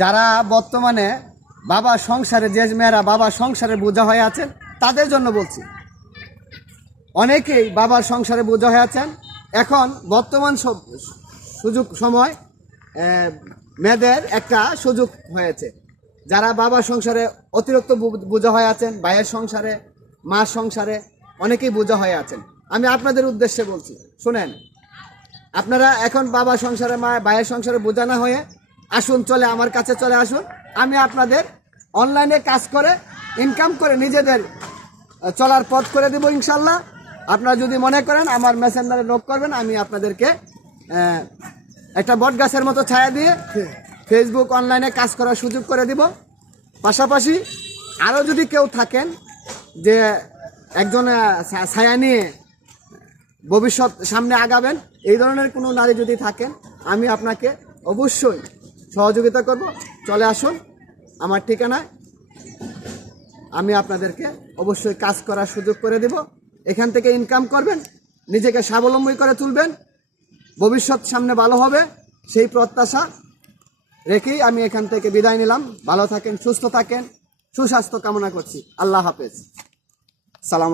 যারা বর্তমানে বাবা সংসারে, যে মেয়েরা বাবা সংসারে বোঝা হয়ে আছেন তাদের জন্য বলছি। অনেকেই বাবার সংসারে বোঝা হয়ে আছেন। এখন বর্তমান সময় মেয়েদের একটা সুযোগ হয়েছে। যারা বাবার সংসারে অতিরিক্ত বোঝা হয়ে আছেন, ভাইয়ের সংসারে, মার সংসারে অনেকেই বোঝা হয়ে আছেন, আমি আপনাদের উদ্দেশ্যে বলছি, শুনেন। আপনারা এখন বাবা সংসারে, মা ভাইয়ের সংসারে বোঝা না হয়ে আসুন, চলে আমার কাছে চলে আসুন। আমি আপনাদের অনলাইনে কাজ করে ইনকাম করে নিজেদের চলার পথ করে দেব ইনশাল্লাহ। আপনারা যদি মনে করেন আমার মেসেঞ্জারে নক করবেন, আমি আপনাদেরকে একটা বট গাছের মতো ছায়া দিয়ে ফেসবুক অনলাইনে কাজ করার সুযোগ করে দিব। পাশাপাশি আরও যদি কেউ থাকেন যে একজন ছায়া নিয়ে ভবিষ্যৎ সামনে আগাবেন, এই ধরনের কোনো নারী যদি থাকেন, আমি আপনাকে অবশ্যই সহযোগিতা করব। চলে আসুন আমার ঠিকানায়, আমি আপনাদেরকে অবশ্যই কাজ করার সুযোগ করে দেব। এখান থেকে ইনকাম করবেন, নিজেকে স্বাবলম্বী করে তুলবেন, ভবিষ্যৎ সামনে ভালো হবে সেই প্রত্যাশা রেখেই আমি এখান থেকে বিদায় নিলাম। ভালো থাকেন, সুস্থ থাকেন, সুস্বাস্থ্য কামনা করছি। আল্লাহ হাফেজ। সালাম।